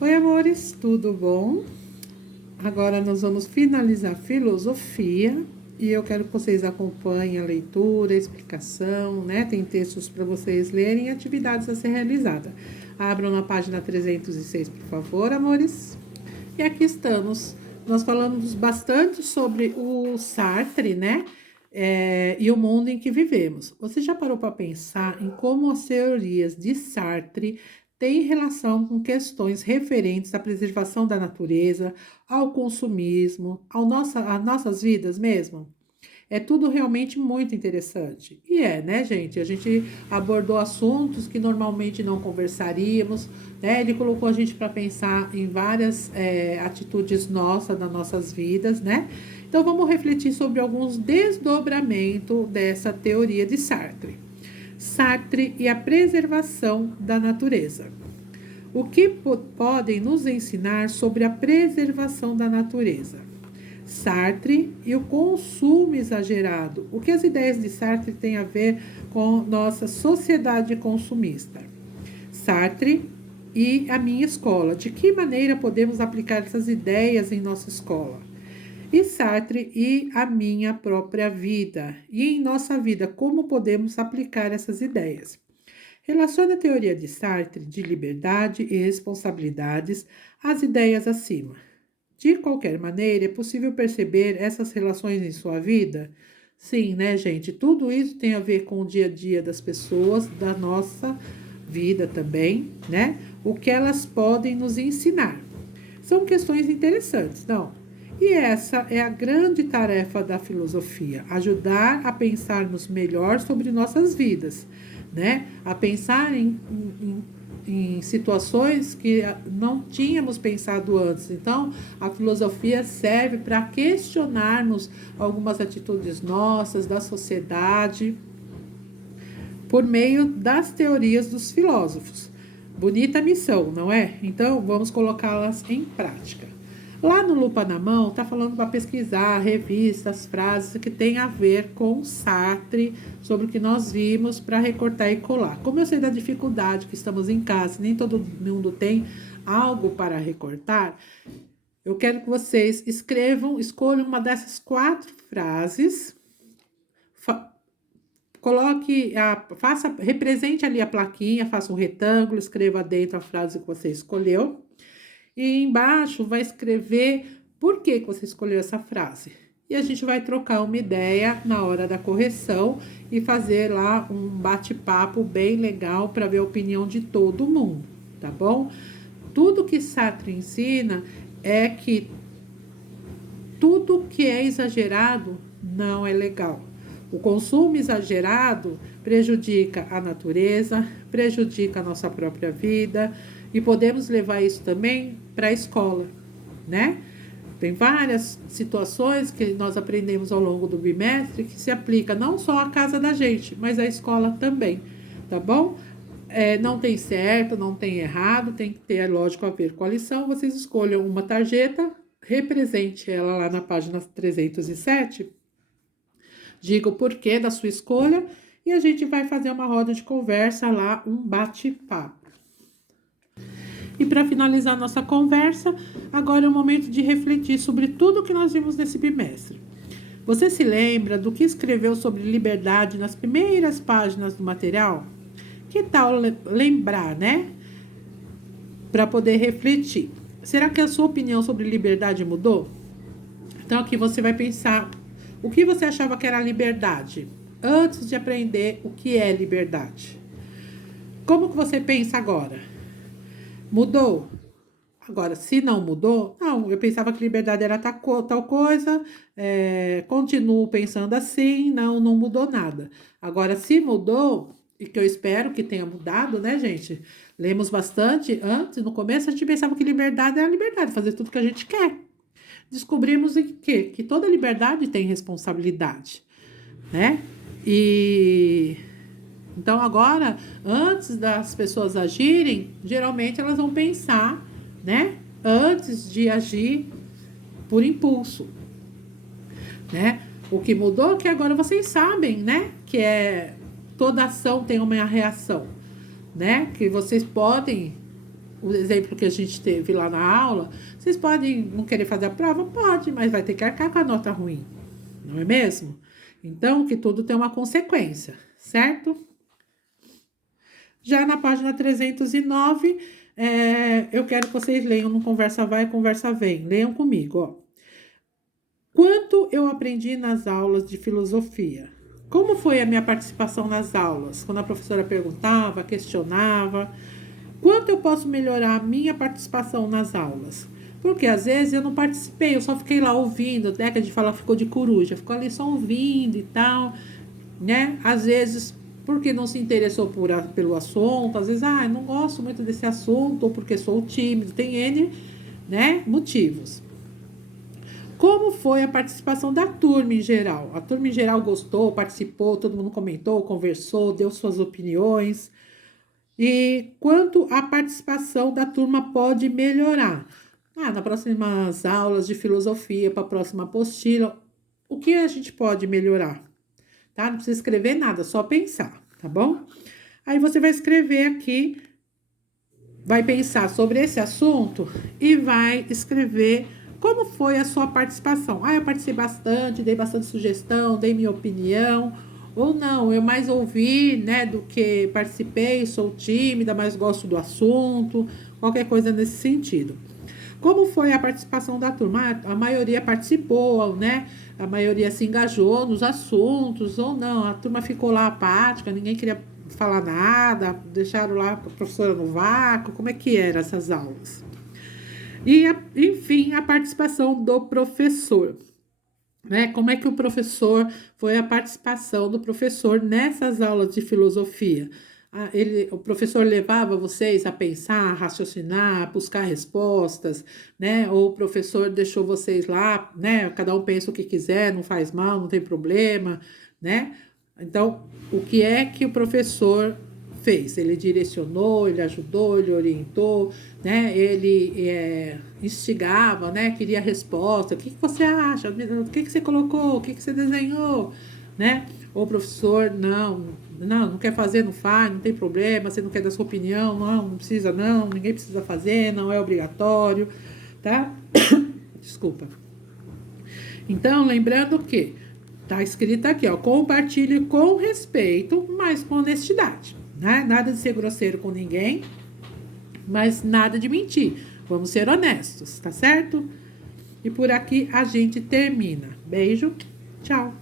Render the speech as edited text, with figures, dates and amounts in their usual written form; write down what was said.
Oi, amores, tudo bom? Agora nós vamos finalizar filosofia e eu quero que vocês acompanhem a leitura, a explicação, né? Tem textos para vocês lerem e atividades a ser realizada. Abram na página 306, por favor, amores. E aqui estamos. Nós falamos bastante sobre o Sartre, né? E o mundo em que vivemos. Você já parou para pensar em como as teorias de Sartre têm relação com questões referentes à preservação da natureza, ao consumismo, às nossas vidas mesmo? É tudo realmente muito interessante. E né, gente? A gente abordou assuntos que normalmente não conversaríamos, né? Ele colocou a gente para pensar em várias atitudes nossas, das nossas vidas, né? Então vamos refletir sobre alguns desdobramentos dessa teoria de Sartre. Sartre e a preservação da natureza. O que podem nos ensinar sobre a preservação da natureza? Sartre e o consumo exagerado. O que as ideias de Sartre têm a ver com nossa sociedade consumista? Sartre e a minha escola. De que maneira podemos aplicar essas ideias em nossa escola? E Sartre e a minha própria vida. E em nossa vida, como podemos aplicar essas ideias? Relaciona a teoria de Sartre de liberdade e responsabilidades às ideias acima. De qualquer maneira, é possível perceber essas relações em sua vida? Sim, né, gente? Tudo isso tem a ver com o dia a dia das pessoas, da nossa vida também, né? O que elas podem nos ensinar. São questões interessantes, não? E essa é a grande tarefa da filosofia, ajudar a pensarmos melhor sobre nossas vidas, né? A pensar em situações que não tínhamos pensado antes. Então, a filosofia serve para questionarmos algumas atitudes nossas, da sociedade, por meio das teorias dos filósofos. Bonita missão, não é? Então, vamos colocá-las em prática. Lá no Lupa na Mão, está falando para pesquisar revistas, frases que tem a ver com Sartre, sobre o que nós vimos, para recortar e colar. Como eu sei da dificuldade que estamos em casa, nem todo mundo tem algo para recortar, eu quero que vocês escolham uma dessas 4 frases, represente ali a plaquinha, faça um retângulo, escreva dentro a frase que você escolheu. E embaixo vai escrever por que você escolheu essa frase. E a gente vai trocar uma ideia na hora da correção e fazer lá um bate-papo bem legal para ver a opinião de todo mundo, tá bom? Tudo que Sartre ensina é que tudo que é exagerado não é legal. O consumo exagerado prejudica a natureza, prejudica a nossa própria vida, e podemos levar isso também para a escola, né? Tem várias situações que nós aprendemos ao longo do bimestre que se aplica não só à casa da gente, mas à escola também, tá bom? Não tem certo, não tem errado, tem que ter, lógico, a ver com a lição. Vocês escolham uma tarjeta, represente ela lá na página 307, diga o porquê da sua escolha e a gente vai fazer uma roda de conversa lá, um bate-papo. E para finalizar nossa conversa, agora é o momento de refletir sobre tudo que nós vimos nesse bimestre. Você se lembra do que escreveu sobre liberdade nas primeiras páginas do material? Que tal lembrar, né? Para poder refletir. Será que a sua opinião sobre liberdade mudou? Então aqui você vai pensar o que você achava que era liberdade antes de aprender o que é liberdade. Como que você pensa agora? Mudou? Agora, se não mudou, não, eu pensava que liberdade era tal coisa, continuo pensando assim, não mudou nada. Agora, se mudou, e que eu espero que tenha mudado, né, gente? Lemos bastante antes, no começo a gente pensava que liberdade era liberdade, fazer tudo que a gente quer. Descobrimos que toda liberdade tem responsabilidade, né? Então, agora, antes das pessoas agirem, geralmente elas vão pensar, né? Antes de agir por impulso, né? O que mudou é que agora vocês sabem, né? Que toda ação tem uma reação, né? Que vocês podem o exemplo que a gente teve lá na aula, vocês podem não querer fazer a prova? Pode, mas vai ter que arcar com a nota ruim, não é mesmo? Então, que tudo tem uma consequência, certo? Já na página 309, eu quero que vocês leiam no Conversa Vai, Conversa Vem. Leiam comigo, ó. Quanto eu aprendi nas aulas de filosofia? Como foi a minha participação nas aulas? Quando a professora perguntava, questionava. Quanto eu posso melhorar a minha participação nas aulas? Porque às vezes eu não participei, eu só fiquei lá ouvindo, até que a gente fala ficou de coruja, ficou ali só ouvindo e tal, né? Às vezes porque não se interessou pelo assunto, às vezes, eu não gosto muito desse assunto, ou porque sou tímido, tem N, né, motivos. Como foi a participação da turma em geral? A turma em geral gostou, participou, todo mundo comentou, conversou, deu suas opiniões. E quanto a participação da turma pode melhorar? Nas próximas aulas de filosofia, para a próxima apostila, o que a gente pode melhorar? Tá? Não precisa escrever nada, só pensar, tá bom? Aí você vai escrever aqui, vai pensar sobre esse assunto e vai escrever como foi a sua participação. Eu participei bastante, dei bastante sugestão, dei minha opinião, ou não, eu mais ouvi, né, do que participei, sou tímida, mas gosto do assunto, qualquer coisa nesse sentido. Como foi a participação da turma? A maioria participou, né? A maioria se engajou nos assuntos, ou não, a turma ficou lá apática, ninguém queria falar nada, deixaram lá a professora no vácuo, como é que eram essas aulas? E, enfim, a participação do professor. Né? Como é que foi a participação do professor nessas aulas de filosofia? O professor levava vocês a pensar, a raciocinar, a buscar respostas, né? Ou o professor deixou vocês lá, né? Cada um pensa o que quiser, não faz mal, não tem problema, né? Então, o que é que o professor fez? Ele direcionou, ele ajudou, ele orientou, né? Ele instigava, né? Queria resposta. O que você acha? O que você colocou? O que você desenhou? Né? Ou o professor, não quer fazer, não faz, não tem problema, você não quer dar sua opinião, não precisa não, ninguém precisa fazer, não é obrigatório, tá? Desculpa. Então, lembrando que tá escrito aqui, ó, compartilhe com respeito, mas com honestidade, né? Nada de ser grosseiro com ninguém, mas nada de mentir. Vamos ser honestos, tá certo? E por aqui a gente termina. Beijo, tchau!